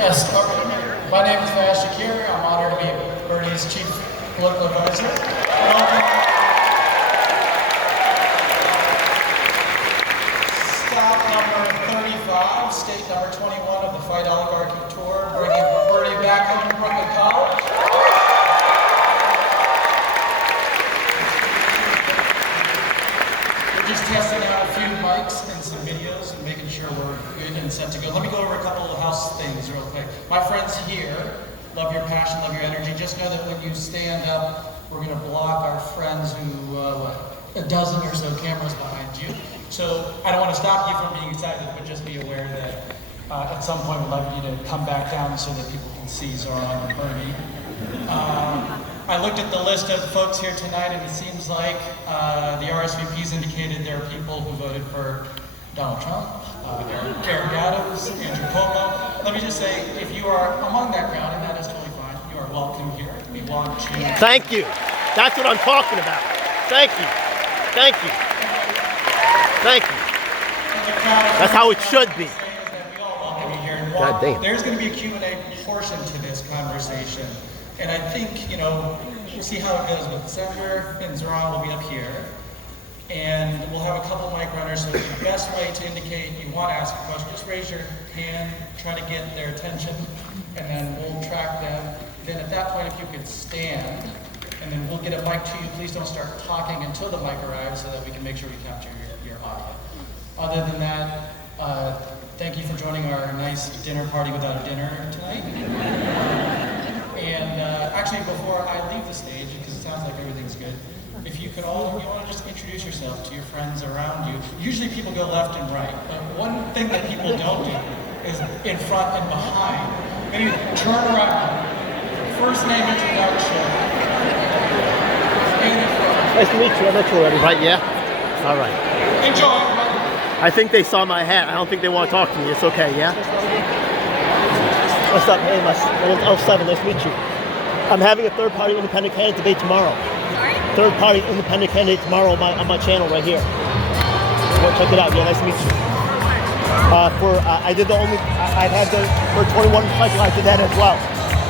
Yes, my name is Fayaz Shakir. I'm honored to be Bernie's chief political advisor. Stop number 35, state number 21 of the Fight Oligarchy Tour, bringing Bernie back home to Brooklyn College. We're just testing out a few mics and some videos and making sure we're good and set to go. Let me go over a couple of house things real quick. My friends here, love your passion, love your energy. Just know that when you stand up, we're going to block our friends who, a dozen or so cameras behind you. So I don't want to stop you from being excited, but just be aware that at some point we'd like you to come back down so that people can see Zoran and Bernie. I looked at the list of folks here tonight, and it seems like the RSVPs indicated there are people who voted for Donald Trump, Eric Adams, Andrew Cuomo. Let me just say, if you are among that crowd, and that is totally fine, you are welcome here. We want you. Thank you. That's what I'm talking about. Thank you. Thank you. Thank you. That's how it should be. We all welcome you here. God damn. There's going to be a Q&A portion to this conversation. And I think, we'll see how it goes with the Senator and Zoran will be up here. And we'll have a couple mic runners, so the best way to indicate you want to ask a question, just raise your hand, try to get their attention, and then we'll track them. Then at that point, if you could stand, and then we'll get a mic to you. Please don't start talking until the mic arrives so that we can make sure we capture your audio. Other than that, thank you for joining our nice dinner party without a dinner tonight. Actually, before I leave the stage, because it sounds like everything's good, if you could all, you want to just introduce yourself to your friends around you. Usually people go left and right, but one thing that people don't do is in front and behind. Maybe turn around, first name introduction. Nice to meet you. I met you already, right? Yeah? All right. Enjoy. I think they saw my hat. I don't think they want to talk to me. It's okay, yeah? What's up? Hey, my 07, nice to meet you. I'm having a third-party independent candidate debate tomorrow. Sorry? Third-party independent candidate tomorrow on my channel right here. Go check it out. Yeah, nice to meet you. I did the only, I've had for 21 cycle, I did that as well.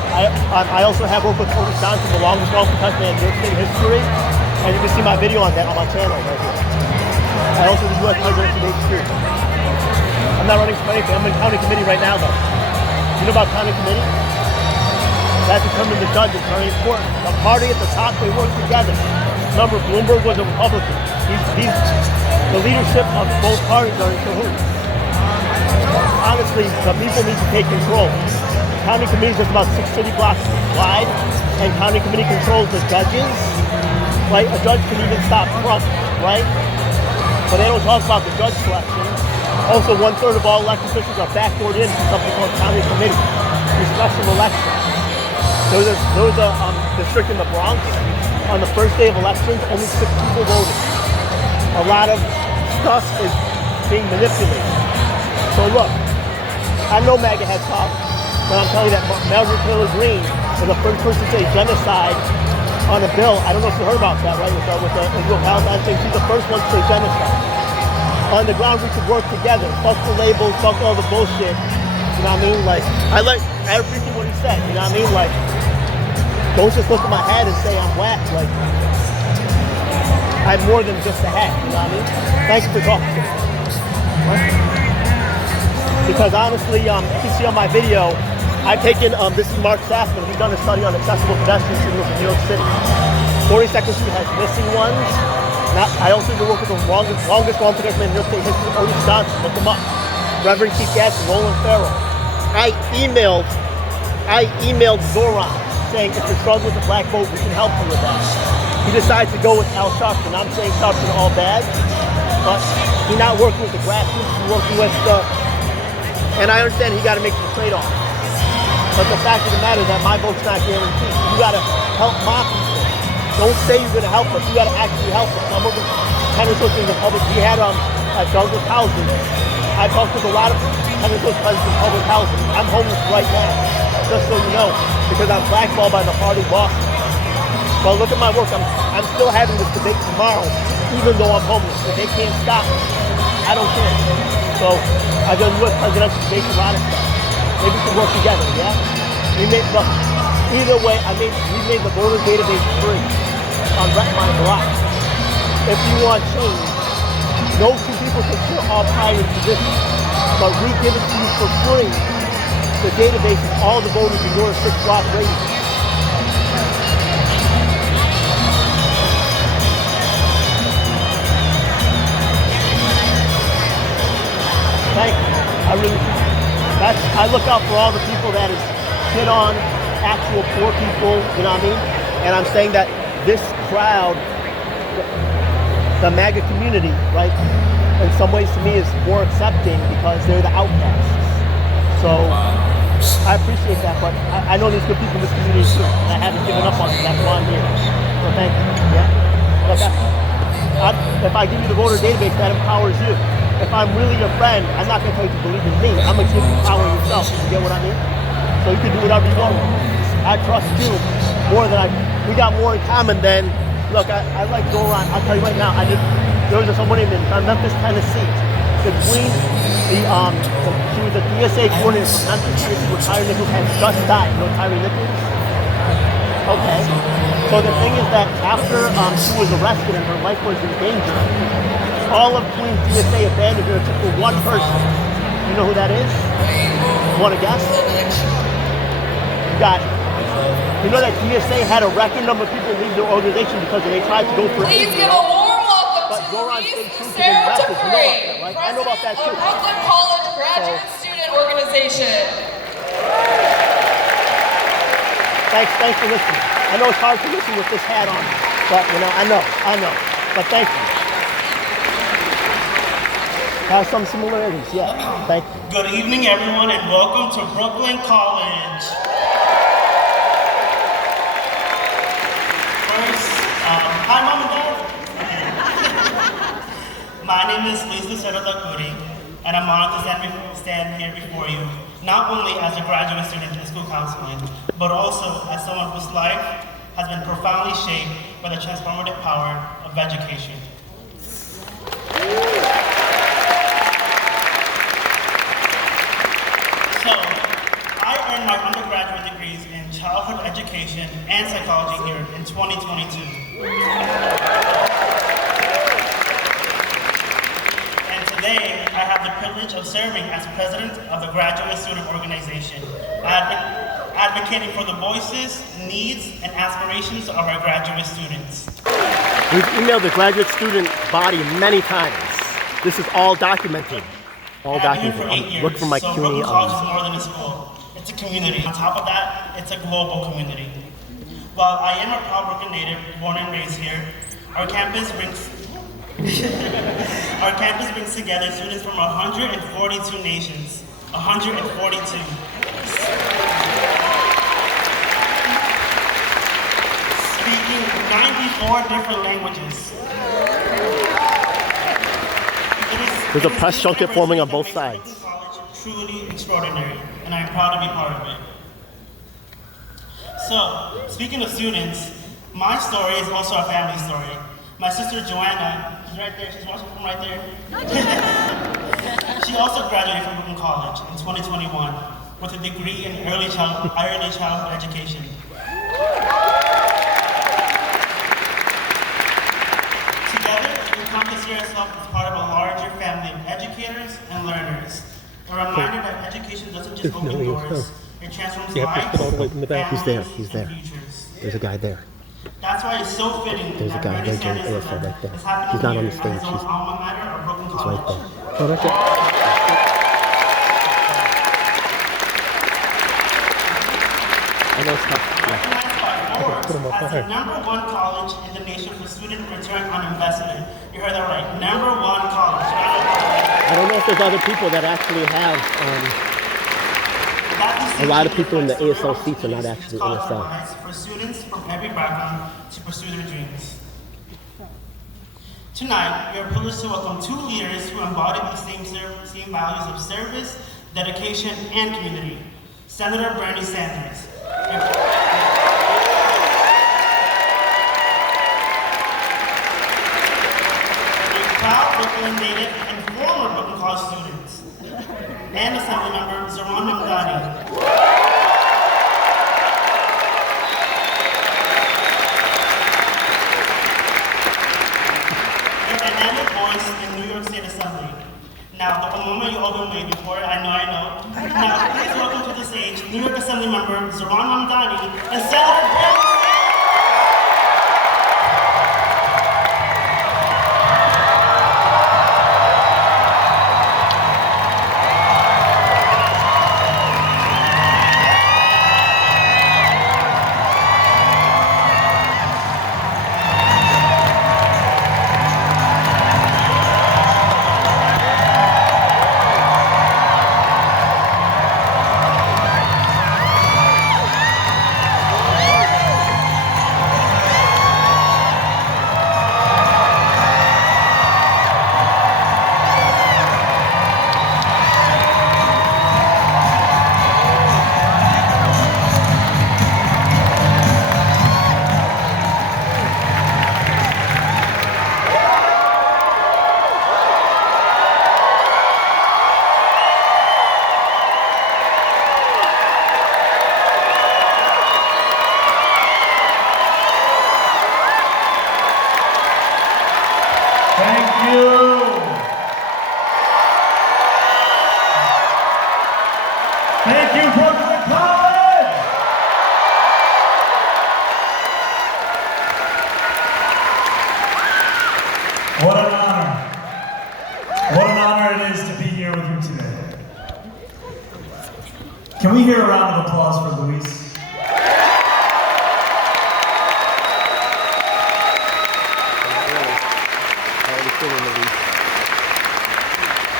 I also have worked with Otis Johnson, the longest golf professional in New York State history, and you can see my video on that on my channel right here. I also did U.S. presidential debate too. I'm not running for anything. I'm in county committee right now though. You know about county committee? That determines the judges, very important. The party at the top, they work together. Remember, Bloomberg was a Republican. The leadership of both parties are in cahoots. Honestly, the people need to take control. County committee is about 6 city blocks wide, and county committee controls the judges. Right? A judge can even stop Trump, right? But they don't talk about the judge selection. Also, 1/3 of all elected officials are backdoored into something called county committee, these special elections. There was a district in the Bronx. On the first day of elections, only 6 people voted. A lot of stuff is being manipulated. So look, I know MAGA had problems, but I'm telling you that Marjorie Taylor Greene was the first person to say genocide on a bill. I don't know if you heard about that, right? With the Israel-Palestine thing. She's the first one to say genocide. On the ground, we could work together. Fuck the labels, fuck all the bullshit. You know what I mean? Like, I appreciate what he said. You know what I mean? Like, don't just look at my hat and say I'm whack. Like, I'm more than just a hat. You know what I mean? Thanks for talking to me. Because honestly, you can see on my video, I've taken, this is Mark Sassman. He's done a study on accessible pedestrian signals in New York City. 42nd Street has missing ones. I also do work with the longest long pedestrian in New York State history, Otis Johnson. Look them up. Reverend Keith Gadsden, Roland Farrell. I emailed Zoran saying if you're struggling with the black vote, we can help you with that. He decides to go with Al Sharpton. I'm saying Sharpton all bad, but he's not working with the grassroots. He's working with and I understand he got to make some trade-offs. But the fact of the matter is that my vote's not guaranteed. You got to help my people. Don't say you're going to help us. You got to actually help us. I'm working with Henry Coaching the public. We had at Douglas Housing. I talked with a lot of Henry Coach presidents in public housing. I'm homeless right now, just so you know, because I'm blackballed by the party boss. But look at my work. I'm still having this debate tomorrow, even though I'm homeless. If they can't stop me, I don't care. So I've done U.S. presidential debates, a lot of stuff. Maybe we can work together, yeah? Look, either way, we made the voter database free on my block. If you want change, no two people can fill all primary positions, but we give it to you for free. The database is all the voters in your 6-block radius. Thank you. I look out for all the people that is hit on actual poor people, you know what I mean? And I'm saying that this crowd, the MAGA community, right, in some ways to me is more accepting because they're the outcasts. So I appreciate that, but I know there's good people in this community too, and I haven't given up on them. That's why I'm here. So thank you. Yeah. Look, if I give you the voter database, that empowers you. If I'm really your friend, I'm not going to tell you to believe in me. I'm going to give you power yourself. You get what I mean? So you can do whatever you want. I trust you more than we got more in common than, look, I like to go around. I'll tell you right now, there was someone in Memphis, Tennessee. The queen, she was a DSA coordinator from Memphis, Tennessee, with Tyre Nichols, had just died. You know Tyre Nichols? Okay. So the thing is that after she was arrested and her life was in danger, all of Queen's DSA abandoned her except for one person. You know who that is? Want to guess? You got it. You know that DSA had a record number of people leave their organization because they tried to go for Please give a warm welcome but to Goran Louise stayed true to the Sarah message. You know about Dupree, that, right? I know about that President too. of Brooklyn College Graduate Student Organization. Thanks for listening. I know it's hard to listen with this hat on, but you know, I know. But thank you. Have some similarities, yeah. Thank you. Good evening, everyone, and welcome to Brooklyn College. First, hi, Mom and Dad. My name is Luis Sarah Dupree, and I'm honored to stand here before you, not only as a graduate student in school counseling, but also as someone whose life has been profoundly shaped by the transformative power of education. So, I earned my undergraduate degrees in childhood education and psychology here in 2022. And today, I have the privilege of serving as president of the Graduate Student Organization, advocating for the voices, needs, and aspirations of our graduate students. We've emailed the graduate student body many times. This is all documented. All documented. Look for my so CUNY. Brooklyn College is more than a school. It's a community. On top of that, it's a global community. While I am a proud Brooklyn native, born and raised here, our campus brings together students from 142 nations. 142. Speaking 94 different languages. There's a press junket forming on both sides. College truly extraordinary, and I'm proud to be part of it. So, speaking of students, my story is also a family story. My sister Joanna, she's right there, she's watching from right there. She also graduated from Brooklyn College in 2021 with a degree in early childhood education. Together, we come to see ourselves as part of a larger family of educators and learners. A reminder that education doesn't just open doors, it transforms lives, He's there. and futures. There's a guy there. That's why it's so fitting There's a that guy Bernie right there, Sanders' ASL right there. is happening He's not on here the stage, at his own he's alma mater of Brooklyn right College. there. Oh, right there. I know it's tough. Put him up. As the #1 college in the nation for student return on investment. You heard that right. #1 college. I don't know if there's other people that actually have. A lot of people in the ASL seats are not actually ASL. For students from every background to pursue their dreams. Tonight, we are privileged to welcome two leaders who embody these same values of service, dedication, and community. Senator Bernie Sanders. A proud Brooklyn native and former Brooklyn College student. and Assemblymember Zoran Mamdani. A dynamic voice in New York State Assembly. Now, the moment you all been waiting for it, I know. Now, please welcome to the stage New York Assemblymember Zoran Mamdani and Senator Bernie Sanders. Thank you. Thank you, Brooklyn College. What an honor. What an honor it is to be here with you today. Can we hear a round of applause for Luis?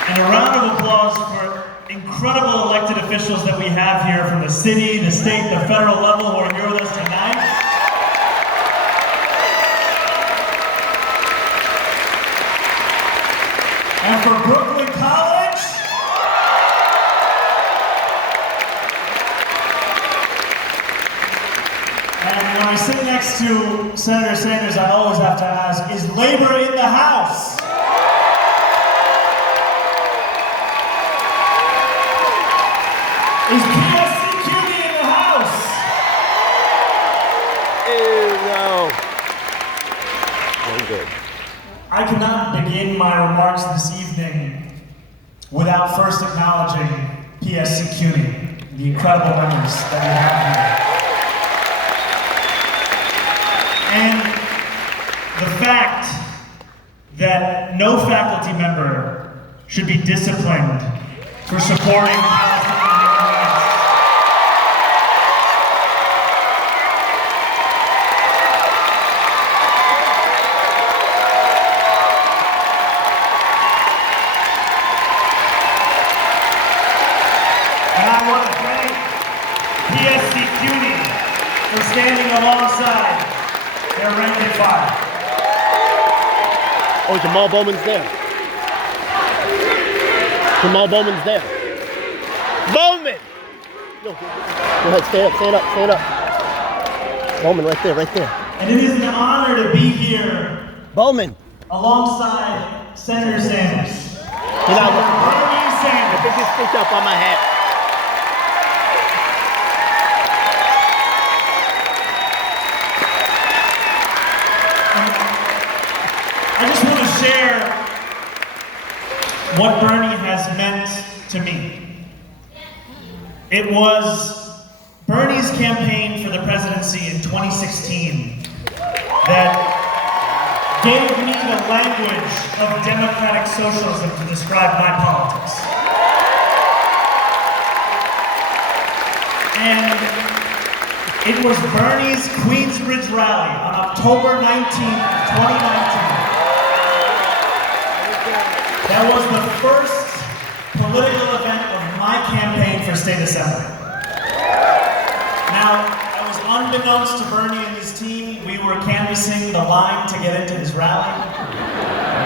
And a round of applause for incredible elected officials that we have here from the city, the state, the federal level who are here with us tonight. And for Brooklyn College. And when I sit next to Senator Sanders, I always have to ask, is labor in the house? Is PSCQB in the house? Ew, no. I'm good. I cannot begin my remarks this evening without first acknowledging PSC CUNY, the incredible members that we have here. And the fact that no faculty member should be disciplined for supporting Palestinian human rights. And I want to thank PSC CUNY for standing alongside their rank and file. Oh, Jamal Bowman's there. Jamal Bowman's there. Bowman! No, go ahead, stand up. Bowman, right there. And it is an honor to be here Bowman! alongside Senator Sanders. You know, Bernie I Sanders. think you sticked up on my hat. I just want to share what Bernie has meant to me. It was Bernie's campaign for the presidency in 2016 that gave me the language of democratic socialism to describe my politics. And it was Bernie's Queensbridge rally on October 19th, 2019. That was the first political event of my campaign for state assembly. Now, I was unbeknownst to Bernie and his team, we were canvassing the line to get into his rally,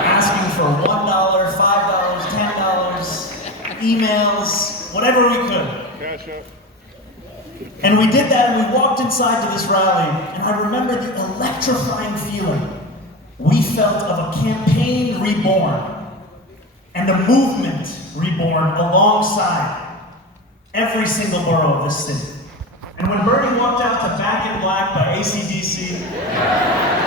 asking for $1, $5, $10, emails, whatever we could. And we did that, and we walked inside to this rally, and I remember the electrifying feeling we felt of a campaign reborn. and a movement reborn alongside every single borough of this city. And when Bernie walked out to Back in Black by AC/DC,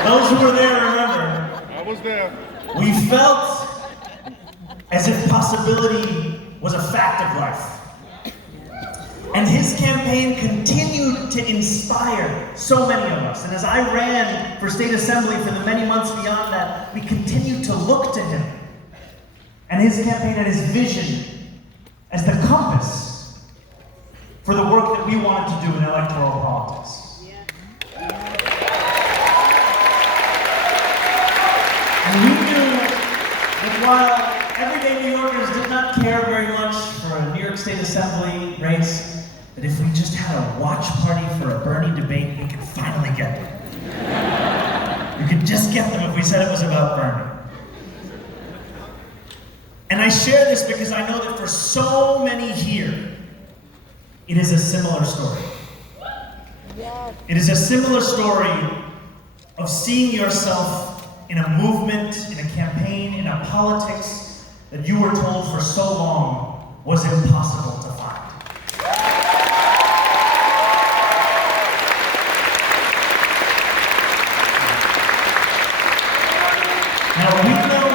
those who were there remember. I was there. We felt as if possibility was a fact of life. And his campaign continued to inspire so many of us. And as I ran for state assembly for the many months beyond that, we continued to look to him and his campaign and his vision as the compass for the work that we wanted to do in electoral politics. And we knew that while everyday New Yorkers did not care very much for a New York State Assembly race, that if we just had a watch party for a Bernie debate, we could finally get them. We could just get them if we said it was about Bernie. And I share this because I know that for so many here, it is a similar story. It is a similar story of seeing yourself in a movement, in a campaign, in a politics that you were told for so long was impossible to find. Now we know,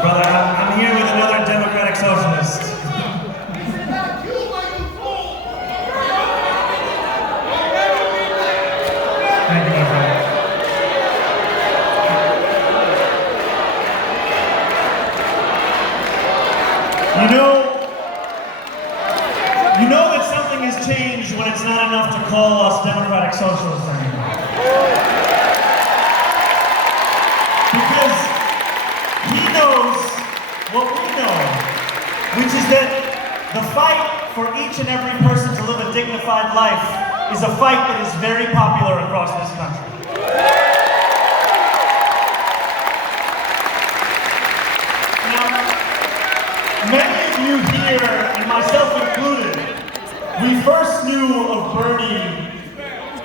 brother, I'm here with another Democratic Socialist. Thank you, my friend. You know that something has changed when it's not enough to call us Democratic Socialists anymore. Because he knows what we know, which is that the fight for each and every person to live a dignified life is a fight that is very popular across this country. Now, many of you here, and myself included, we first knew of Bernie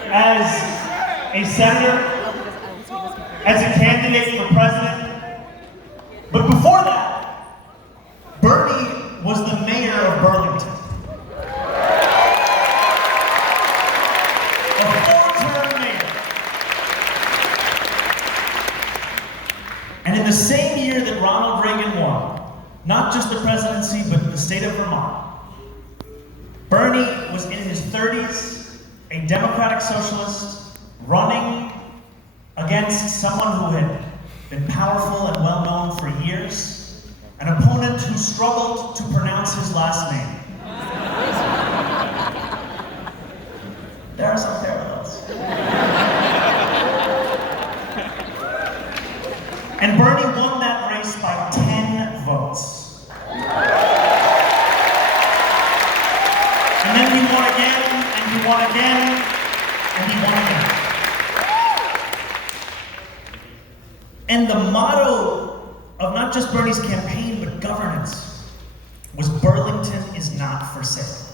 as a senator, as a candidate for president. But before that, Bernie was the mayor of Burlington. A four-term mayor. And in the same year that Ronald Reagan won, not just the presidency, but the state of Vermont, Bernie was in his 30s, a Democratic Socialist, running against someone who had been powerful and well known for years, an opponent who struggled to pronounce his last name. There are some parallels. And Bernie won that race by 10 votes. And then he won again, and he won again, and he won again. And the motto of not just Bernie's campaign, but governance, was Burlington is not for sale.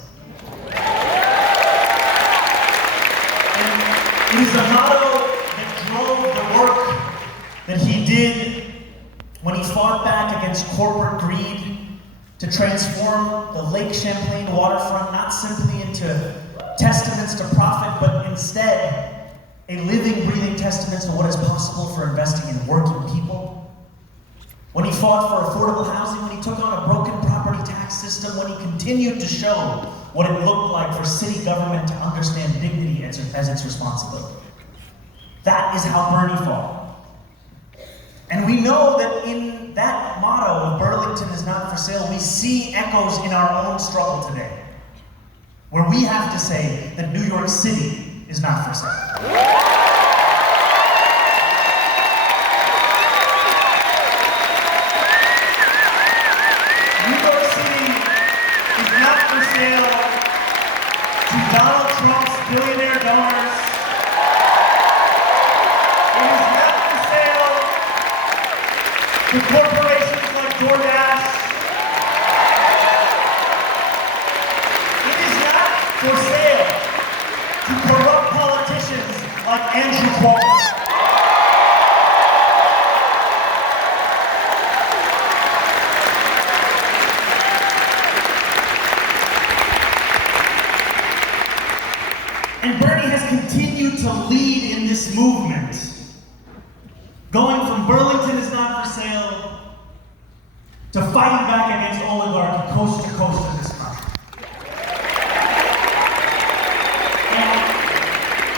And it is a motto that drove the work that he did when he fought back against corporate greed to transform the Lake Champlain waterfront not simply into testaments to profit, but instead a living, breathing testament to what is possible for investing in working people. When he fought for affordable housing, when he took on a broken property tax system, when he continued to show what it looked like for city government to understand dignity as its responsibility. That is how Bernie fought. And we know that in that motto of Burlington is not for sale, we see echoes in our own struggle today, where we have to say that New York City is not for sale. New York City is not for sale to Donald Trump's billionaire donors. It is not for sale to corporations like DoorDash. It is not for sale to corrupt politicians like Andrew Cuomo. And Bernie has continued to lead in this movement, going from Burlington is not for sale to fighting back against oligarchy coast to coast in this country.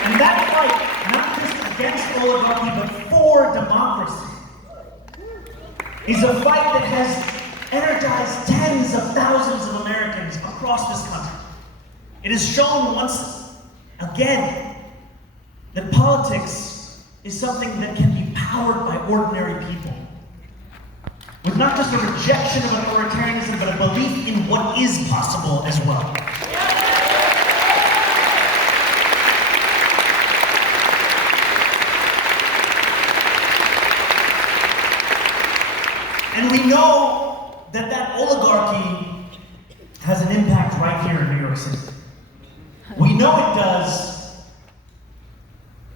And that fight, not just against oligarchy, but for democracy, is a fight that has energized tens of thousands of Americans across this country. It has shown once again that politics is something that can be powered by ordinary people, with not just a rejection of authoritarianism, but a belief in what is possible as well. And we know that that oligarchy has an impact right here in New York City. We know it does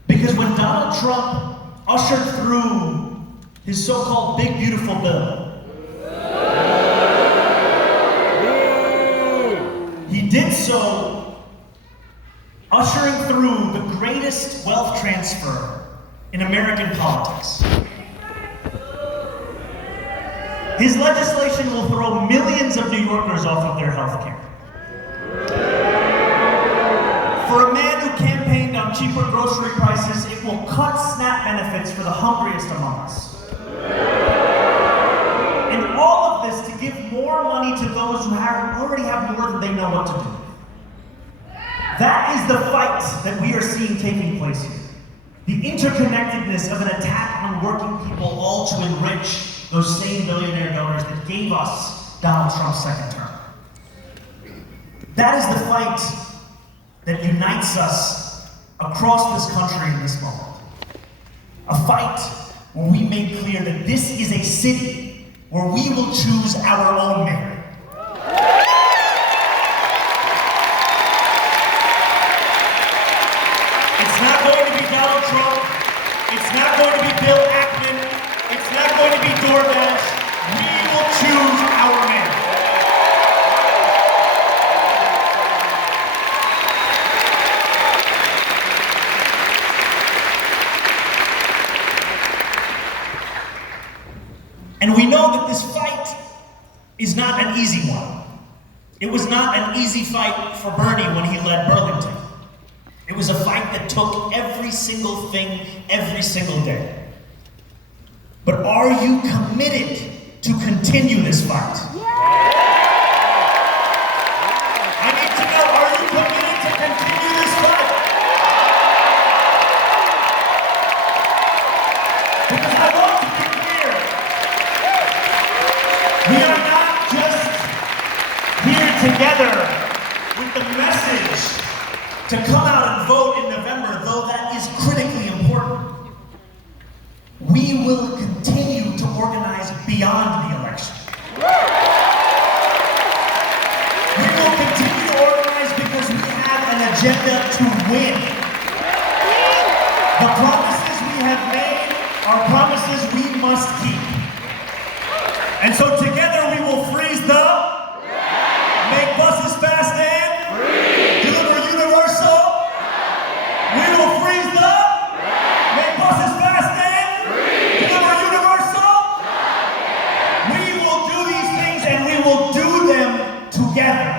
because when Donald Trump ushered through his so-called Big Beautiful Bill, he did so ushering through the greatest wealth transfer in American politics. His legislation will throw millions of New Yorkers off of their health care. For a man who campaigned on cheaper grocery prices, it will cut SNAP benefits for the hungriest among us. And all of this to give more money to those who already have more than they know what to do. That is the fight that we are seeing taking place here. The interconnectedness of an attack on working people, all to enrich those same billionaire donors that gave us Donald Trump's second term. That is the fight that unites us across this country in this moment. A fight where we make clear that this is a city where we will choose our own mayor. It's not going to be Donald Trump. It's not going to be Bill Ackman. It's not going to be DoorDash. We will choose our mayor. And we know that this fight is not an easy one. It was not an easy fight for Bernie when he led Burlington. It was a fight that took every single thing, every single day. But are you committed to continue this fight? I need to know, are you committed to continue this fight? Because I want to be clear. We are not just here together with the message to come out and vote in November, though that is critically important. We will continue to organize beyond the election. We will continue to organize because we have an agenda to win. The promises we have made are promises we must keep. And so together we will freeze the, make buses fast and, deliver universal. We will freeze the, make buses fast and, deliver universal. We will do these things and we will do them together.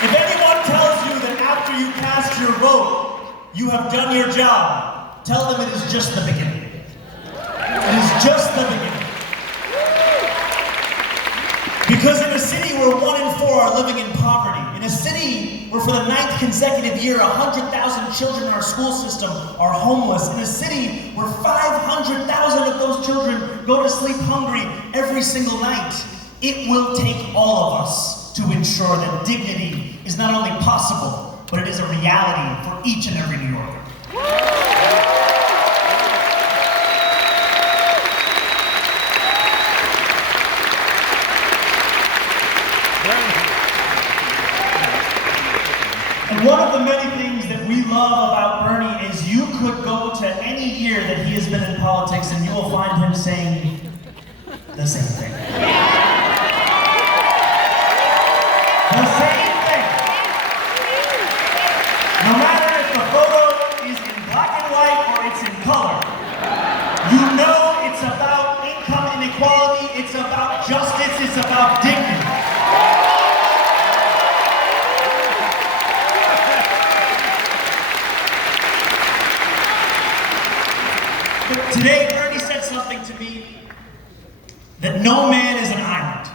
If anyone tells you that after you cast your vote, you have done your job, tell them it is just the beginning. It is just the beginning. Because in a city where 1 in 4 are living in poverty, in a city where for the 9th consecutive year 100,000 children in our school system are homeless, in a city where 500,000 of those children go to sleep hungry every single night, it will take all of us to ensure that dignity is not only possible, but it is a reality for each and every New Yorker. And one of the many things that we love about Bernie is you could go to any year that he has been in politics and you will find him saying, the same thing. The same thing. No matter if the photo is in black and white or it's in color, you know it's about income inequality, it's about justice, it's about dignity. But today, Bernie said something to me that no man is an island.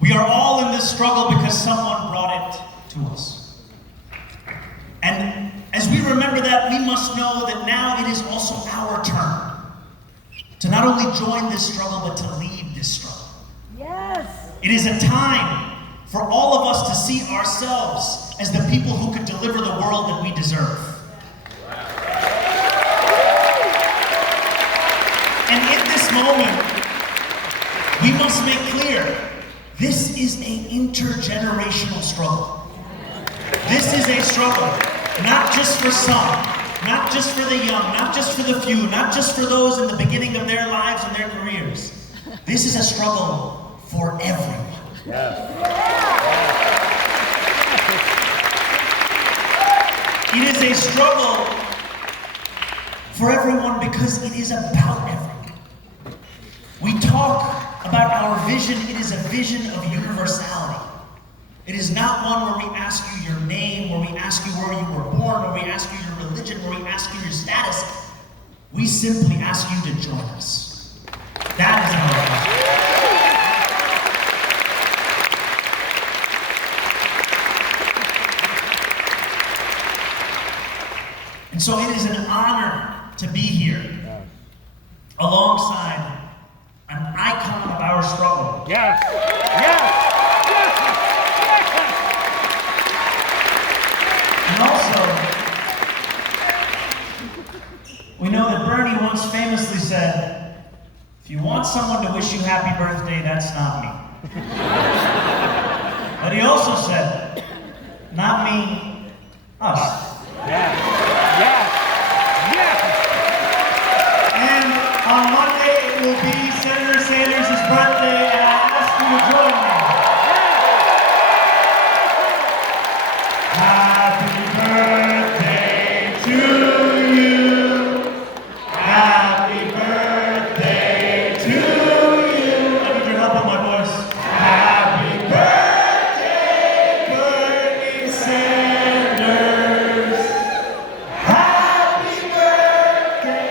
We are all in this struggle because someone brought it to us. And as we remember that, we must know that now it is also our turn to not only join this struggle, but to lead this struggle. Yes. It is a time for all of us to see ourselves as the people who could deliver the world that we deserve. And in this moment, we must make clear, this is an intergenerational struggle. This is a struggle, not just for some, not just for the young, not just for the few, not just for those in the beginning of their lives and their careers. This is a struggle for everyone. It is a struggle for everyone because it is about everyone. We talk about our vision, it is a vision of universality. It is not one where we ask you your name, where we ask you where you were born, where we ask you your religion, where we ask you your status. We simply ask you to join us. That is our vision. And so it is an honor to be here alongside an icon of our struggle. Yes. Yes. And also, we know that Bernie once famously said, if you want someone to wish you happy birthday, that's not me. But he also said, not me, us. And on Monday, it will be Senator Sanders' birthday, and I ask you to join me. Happy birthday to you. Happy birthday to you. I need your help with my voice. Happy birthday, Bernie Sanders. Happy birthday.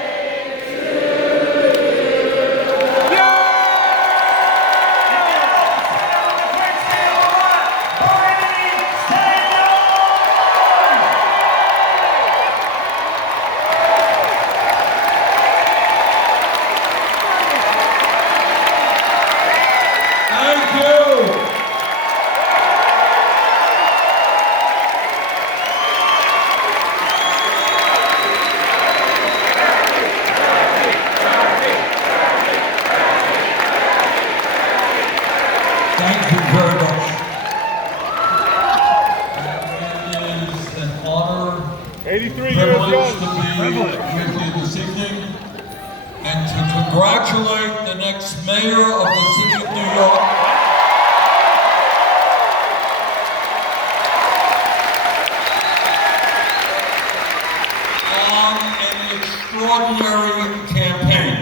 Thank you very much. It is an honor, 83 years privilege young. to be with you this evening and to congratulate the next mayor of the city of New York, on an extraordinary campaign.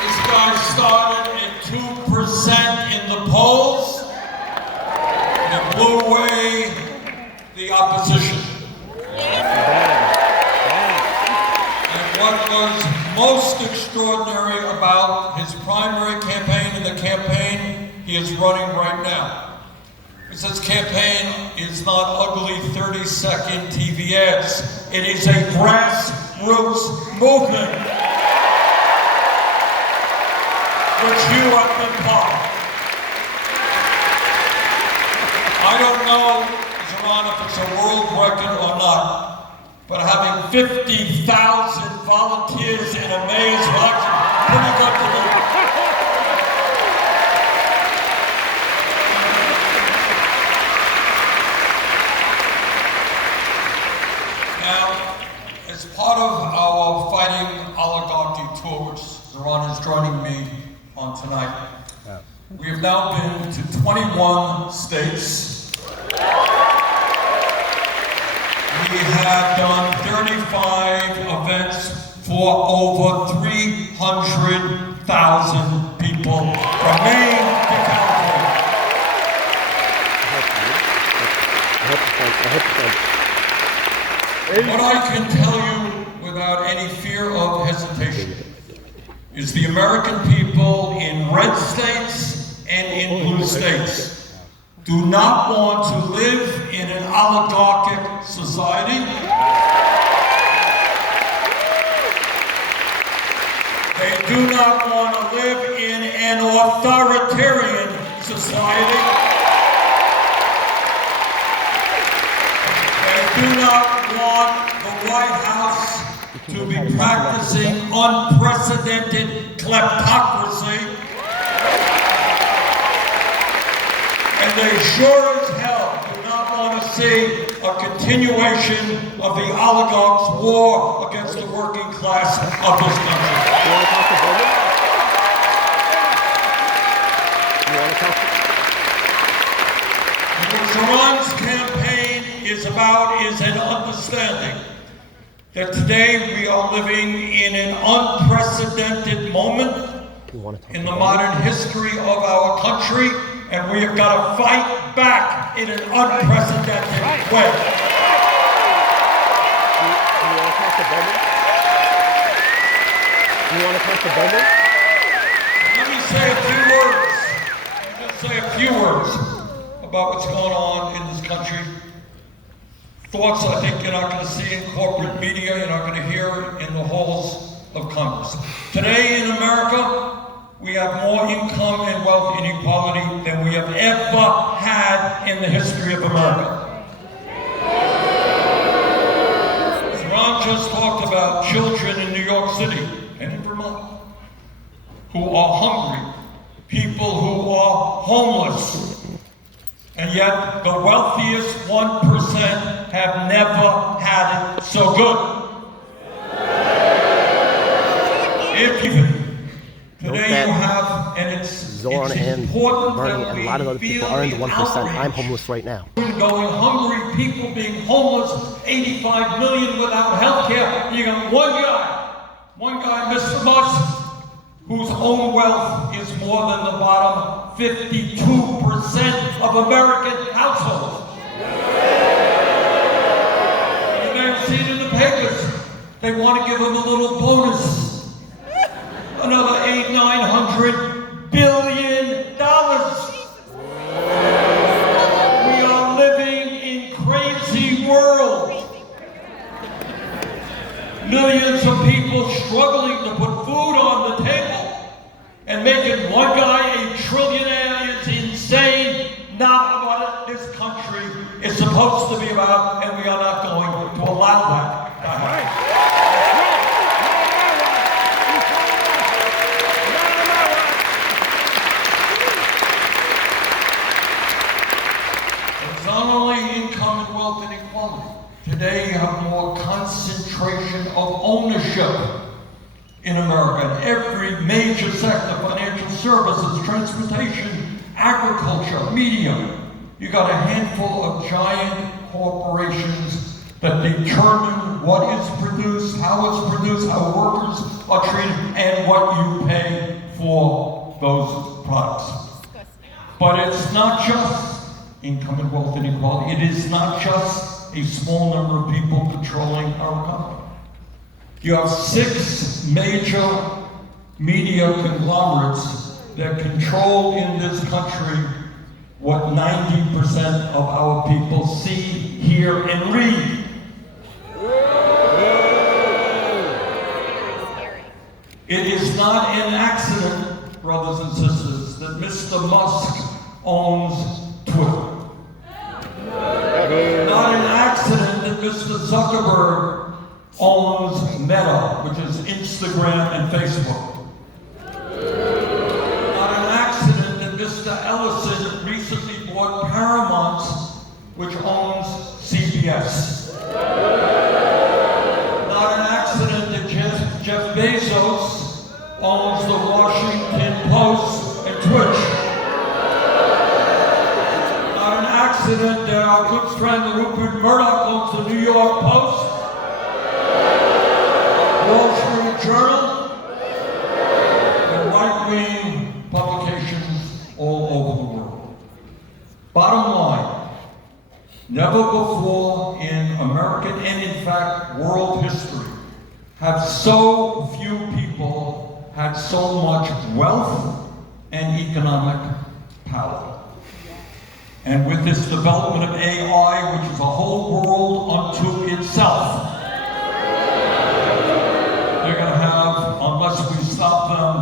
This guy started at 2% in the polls and blew away the opposition. And what was most extraordinary about his primary campaign and the campaign he is running right now is his campaign is not ugly 30-second TV ads. It is a grassroots movement, which you have been part of. I don't know, Zeron, if it's a world record or not, but having 50,000 volunteers in a mayor's election, pretty good to me. Now, as part of our fighting oligarchy tour, which Zoran is joining me on tonight. We have now been to 21 states. We have done 35 events for over 300,000 people from Maine to California. What I can tell you without any fear of hesitation is the American people in red states and in blue states do not want to live in an oligarchic society. They do not want to live in an authoritarian society. They do not want the White House to be practicing unprecedented kleptocracy. And they sure as hell do not want to see a continuation of the oligarchs' war against the working class of this country. You want to talk to Bowman? You want to talk to... What Zoran's campaign is about is an understanding that today we are living in an unprecedented moment in the modern history of our country, and we have got to fight back in an unprecedented way. You want to talk to Bowman? You want to talk to Bowman? Let me say a few words. Just say a few words about what's going on in this country. Thoughts I think you're not going to see in corporate media, you're not going to hear in the halls of Congress. Today in America, we have more income and wealth inequality than we have ever had in the history of America. Ron just talked about children in New York City and in Vermont who are hungry, people who are homeless, and yet the wealthiest 1% have never had it so good. If even today you have, and it's Zoran and important Bernie that and we a lot of other people feel are in the the 1%. outrage. I'm homeless right now. Going hungry, people being homeless, 85 million without health care. You got one guy, Mr. Musk, whose own wealth is more than the bottom 52% of American households. You may have seen in the papers, they want to give him a little bonus. Another $800-900 billion. We are living in crazy world. Millions of people struggling to put food on the table, and making one guy a trillionaire is insane. Not what this country is supposed to be about, and we are not going to allow that to happen. It's not only income and wealth inequality. Today you have more concentration of ownership in America in every major sector: financial services, transportation, agriculture, media. You got a handful of giant corporations that determine what is produced, how it's produced, how workers are treated, and what you pay for those products. But it's not just income and wealth inequality. It is not just a small number of people controlling our economy. You have 6 major media conglomerates that control in this country what 90% of our people see, hear, and read. It is not an accident, brothers and sisters, that Mr. Musk owns Twitter. Not an accident that Mr. Zuckerberg owns Meta, which is Instagram and Facebook. Not an accident that Mr. Ellison recently bought Paramount, which owns CBS. Not an accident that Jeff Bezos world history have so few people had so much wealth and economic power. And with this development of AI, which is a whole world unto itself, they're going to have, unless we stop them,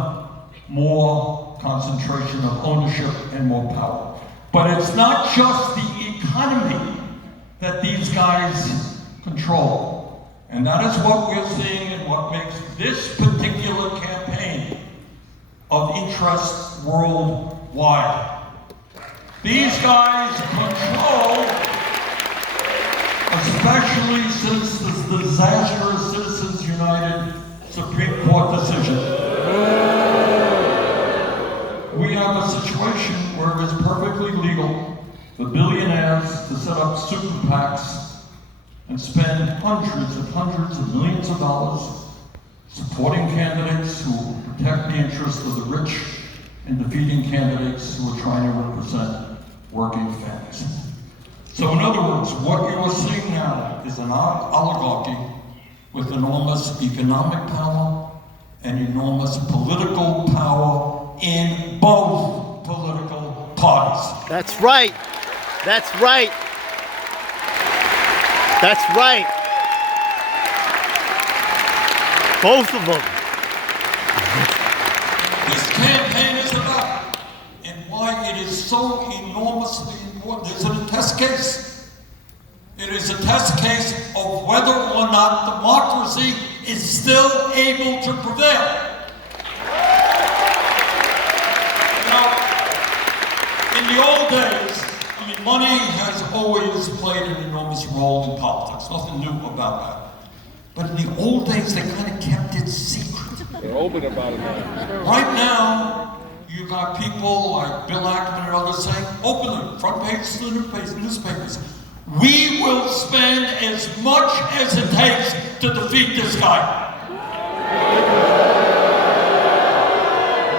more concentration of ownership and more power. But it's not just the economy that these guys control. And that is what we're seeing and what makes this particular campaign of interest worldwide. These guys control, especially since the disastrous Citizens United Supreme Court decision. We have a situation where it's perfectly legal for billionaires to set up super PACs and spend hundreds of millions of dollars supporting candidates who protect the interests of the rich and defeating candidates who are trying to represent working families. So in other words, what you are seeing now is an oligarchy with enormous economic power and enormous political power in both political parties. That's right. That's right. That's right. Both of them. This campaign is about, and why it is so enormously important. Is it a test case? It is a test case of whether or not democracy is still able to prevail. In the old days, money has always played an enormous role in politics. Nothing new about that. But in the old days, they kind of kept it secret. They're open about it now. Right now, you got people like Bill Ackman and others saying openly, front page of the newspapers, we will spend as much as it takes to defeat this guy.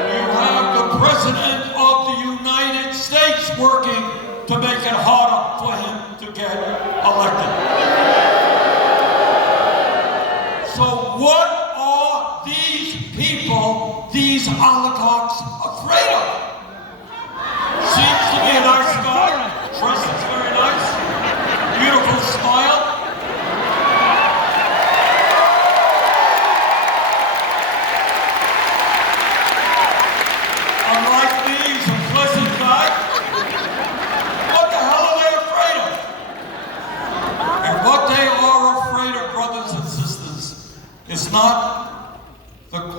You have the President of the United States working to make it harder for him to get elected. So what are these people, these oligarchs, afraid of? Seems to be a nice guy, dresses very nice, beautiful smile. Unlike me, he's a pleasant guy. What the hell are they afraid of? And what they are afraid of, brothers and sisters, is not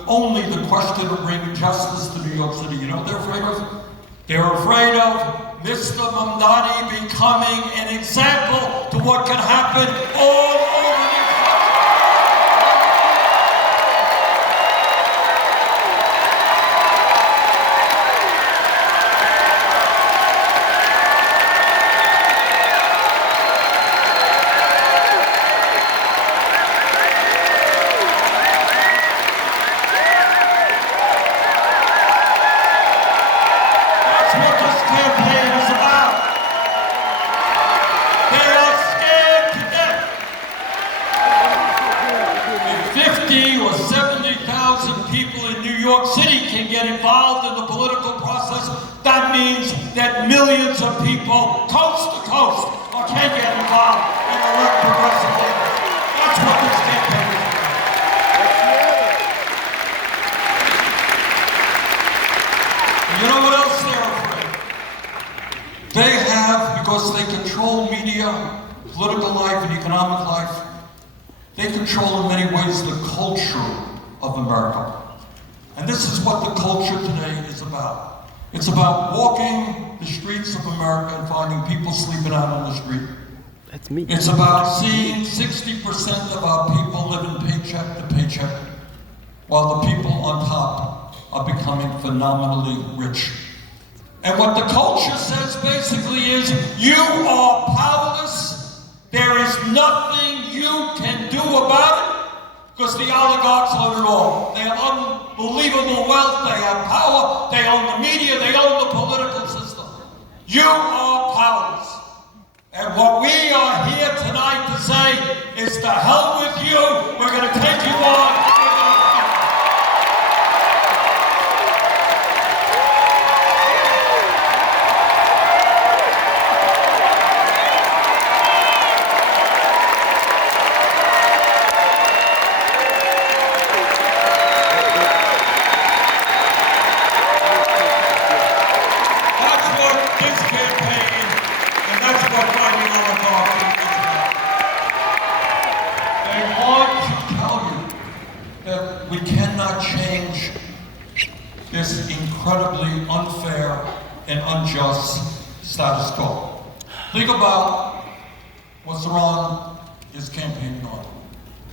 only the question of bringing justice to New York City. You know what they're afraid of? They're afraid of Mr. Mamdani becoming an example to what can happen all over the country. That's what this campaign is about. They are scared to death. If 50 or 70,000 people in New York City can get involved in the political process, that means that millions of people, coast to coast, can get involved and elect progressive leaders. That's what this campaign is about. You know what else they're afraid? They have, because they control media, political life, and economic life, they control in many ways the culture of America. And this is what the culture today is about. It's about walking the streets of America and finding people sleeping out on the street. That's me. It's about seeing 60% of our people living paycheck to paycheck, while the people on top are becoming phenomenally rich. And what the culture says basically is, you are powerless, there is nothing you can do about it, because the oligarchs own it all. They have unbelievable wealth, they have power, they own the media, they own the political system. You are powerless. And what we are here tonight to say is to hell with you. We're going to take you on. This incredibly unfair and unjust status quo. Think about what Zoran is campaigning on.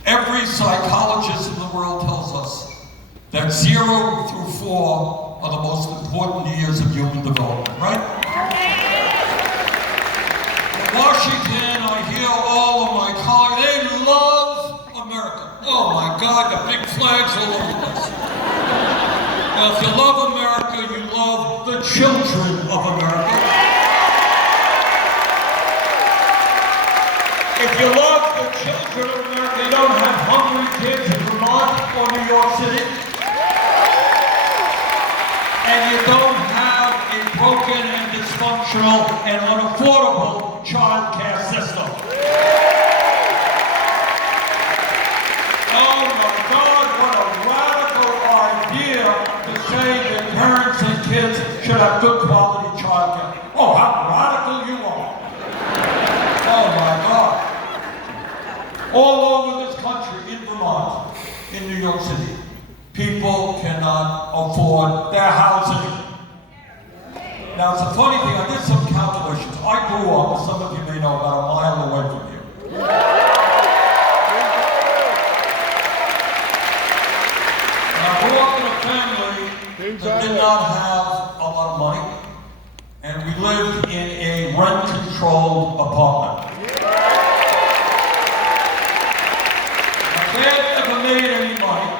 Every psychologist in the world tells us that 0 through 4 are the most important years of human development, right? In Washington, I hear all of my colleagues, they love America. Oh my God, the big flags all over the place. Now, if you love America, you love the children of America. If you love the children of America, you don't have hungry kids in Vermont or New York City. And you don't have a broken and dysfunctional and unaffordable child care system. Oh my God, what a radical idea to say that parents and kids should have good quality child care. Oh, how radical you are. Oh my God. All over this country, in Vermont, in New York City, people cannot afford their housing. Now, it's a funny thing, I did some calculations. I grew up, as some of you may know, about a mile away from here. And I grew up in a family that did not have a lot of money, and we lived in a rent-controlled apartment. Never made any money,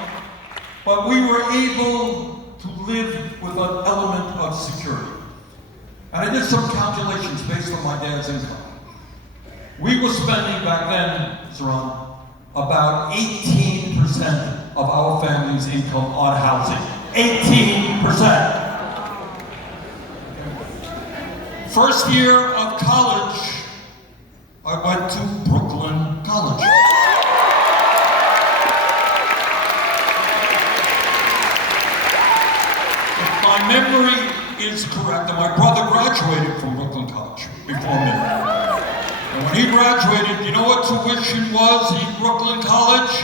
but we were able to live with an element of security. And I did some calculations based on my dad's income. We were spending back then, Zoran, about 18% of our family's income on housing. 18%. First year of college, I went to Brooklyn College. My memory is correct, and my brother graduated from Brooklyn College before me. And when he graduated, you know what tuition was in Brooklyn College?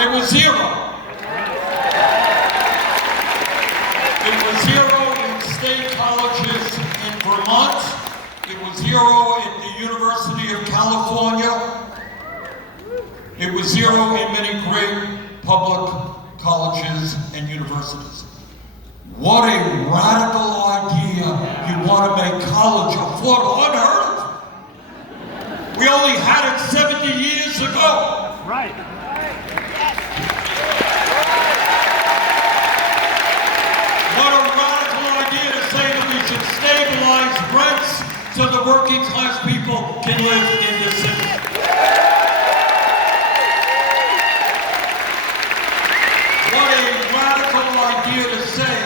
It was zero. It was zero in state colleges in Vermont. It was zero at the University of California. It was zero in many great public colleges and universities. What a radical idea. You want to make college affordable. Unheard of. We only had it 70 years ago. Right. What a radical idea to say that we should stabilize rents so the working class people can live in this city. Idea to say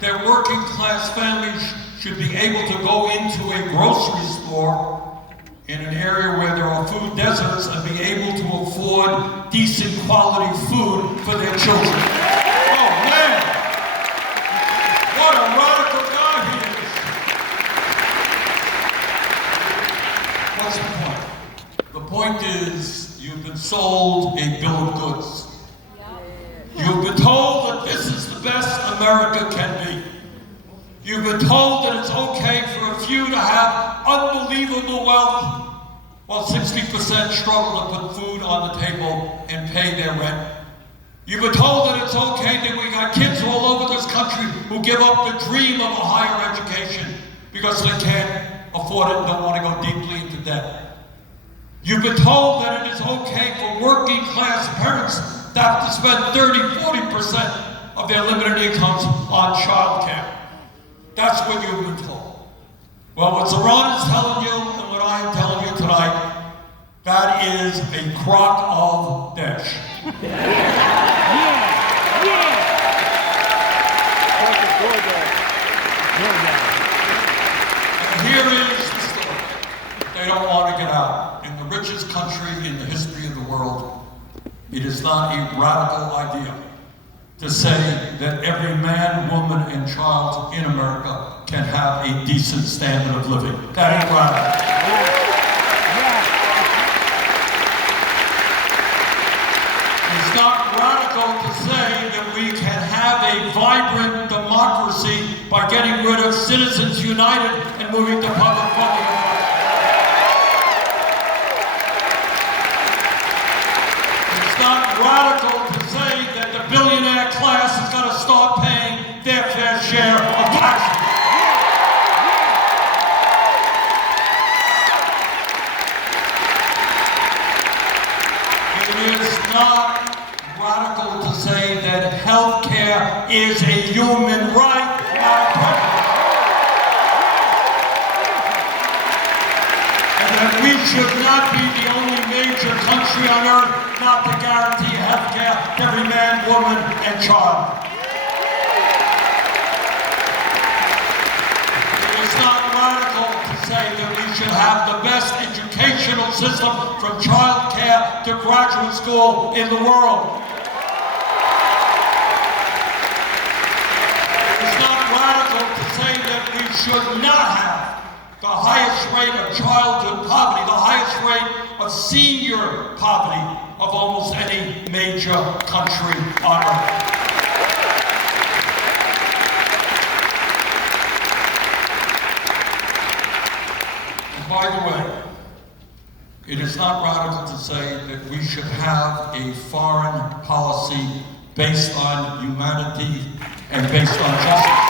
that working class families should be able to go into a grocery store in an area where there are food deserts and be able to afford decent quality food for their children. Oh man! What a radical guy he is! What's the point? The point is, you've been sold a bill of goods. You've been told that this is the best America can be. You've been told that it's okay for a few to have unbelievable wealth, while 60% struggle to put food on the table and pay their rent. You've been told that it's okay that we got kids all over this country who give up the dream of a higher education because they can't afford it and don't want to go deeply into debt. You've been told that it is okay for working class parents to have to spend 30–40% of their limited incomes on child care. That's what you've been told. Well, what Zoran is telling you and what I am telling you tonight, that is a crock of dish. And here is the story. They don't want to get out. In the richest country in the history of the world, it is not a radical idea to say that every man, woman, and child in America can have a decent standard of living. That ain't radical. It's not radical to say that we can have a vibrant democracy by getting rid of Citizens United and moving to public funding. It's not radical to say that the billionaire class is going to start paying their fair share of taxes. It is not radical to say that health care is a human right, not a privilege. And that we should not be the only major country on earth not to guarantee health care to every man, woman, and child. It is not radical to say that we should have the best educational system from child care to graduate school in the world. It's not radical to say that we should not have the highest rate of childhood poverty, the highest rate of senior poverty of almost any major country on earth. And by the way, it is not radical to say that we should have a foreign policy based on humanity and based on justice.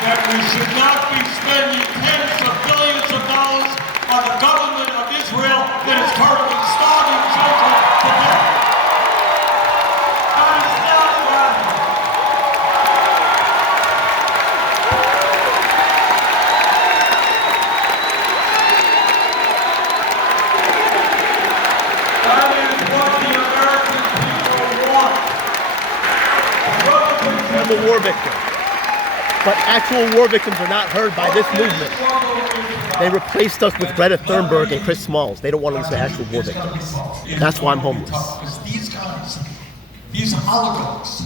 That we should not be spending tens of billions of dollars on the government of Israel that is currently starving children to death. That is not radical. That is what the American people want. I'm a war victim. But actual war victims are not heard by this movement. They replaced us with Greta Thunberg and Chris Smalls. They don't want to listen to actual war victims. That's why I'm homeless. Because these guys, these oligarchs,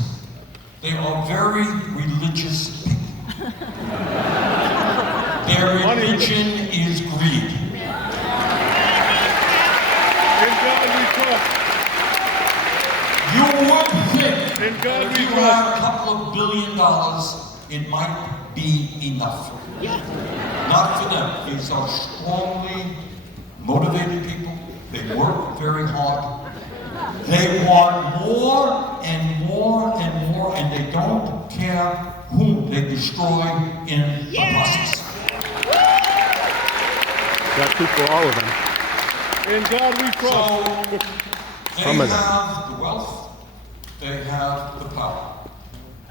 they are very religious people. Their religion is greed. You would think that if you had a couple of $1 billion, it might be enough. Not for them. These are strongly motivated people. They work very hard. They want more and more and more, and they don't care whom they destroy in the process. Got two for all of them. In God we trust. So Some they of them. have the wealth, they have the power.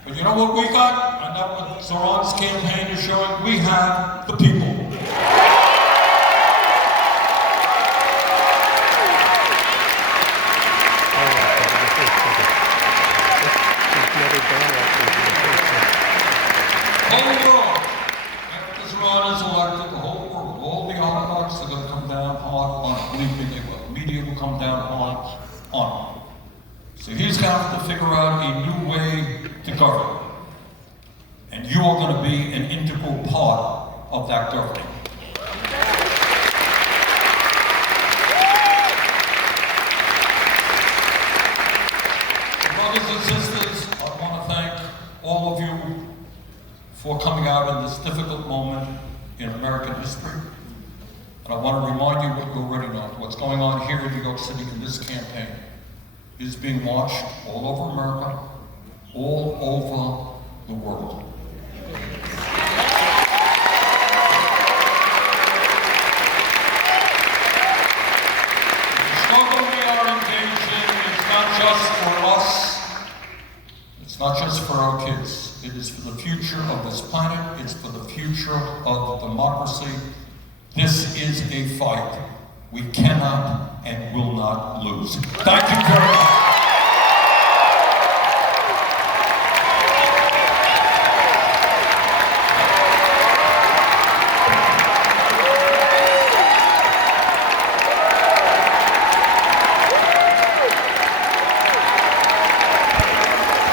But you know what we got? And that's what Zoran's campaign is showing. We have the people. The whole world, after Zoran is elected, the whole world, all the oligarchs are going to come down hard on it. Believe me, they will. The media will come down hard on it. So he's going to have to figure out a new way to govern. And you are going to be an integral part of that governing. Brothers and sisters, I want to thank all of you for coming out in this difficult moment in American history. And I want to remind you what you already know. What's going on here in New York City in this campaign is being watched all over America, all over the world. The struggle we are engaged in is not just for us, it's not just for our kids. of this planet. It's for the future of democracy. This is a fight we cannot and will not lose. Thank you very much.